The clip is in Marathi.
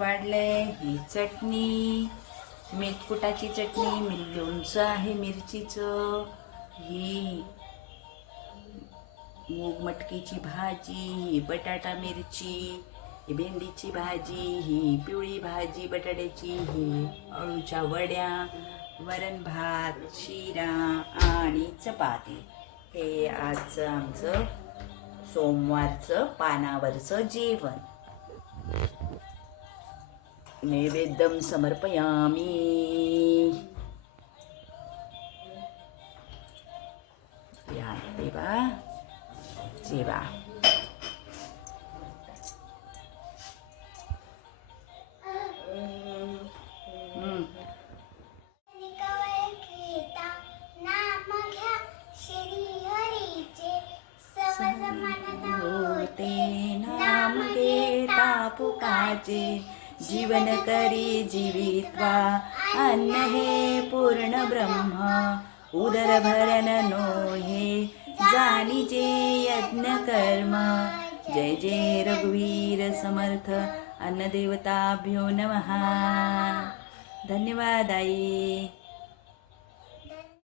वाढलंय. ही चटणी मेथकुटाची चटणी मी लोणचं आहे मिरचीचं. ही मूग मटकीची भाजी ही बटाटा मिरची ही भेंडीची भाजी ही पिवळी भाजी बटाट्याची ही अळूच्या वड्या वरण भात शिरा आणि चपाती. हे आजचं आमचं सोमवारचं पानावरचं जेवण. नैवेद्यम समर्पयामी। या देवा। जेवा होते नाम घेता पुकाचे। जीवन करी जीवित्वा अन्न हे पूर्ण ब्रह्म उदर भरण नो हे जाणीजे यज्ञ कर्म. जय जय रघुवीर समर्थ अन्नदेवताभ्यो नमः. धन्यवाद आई.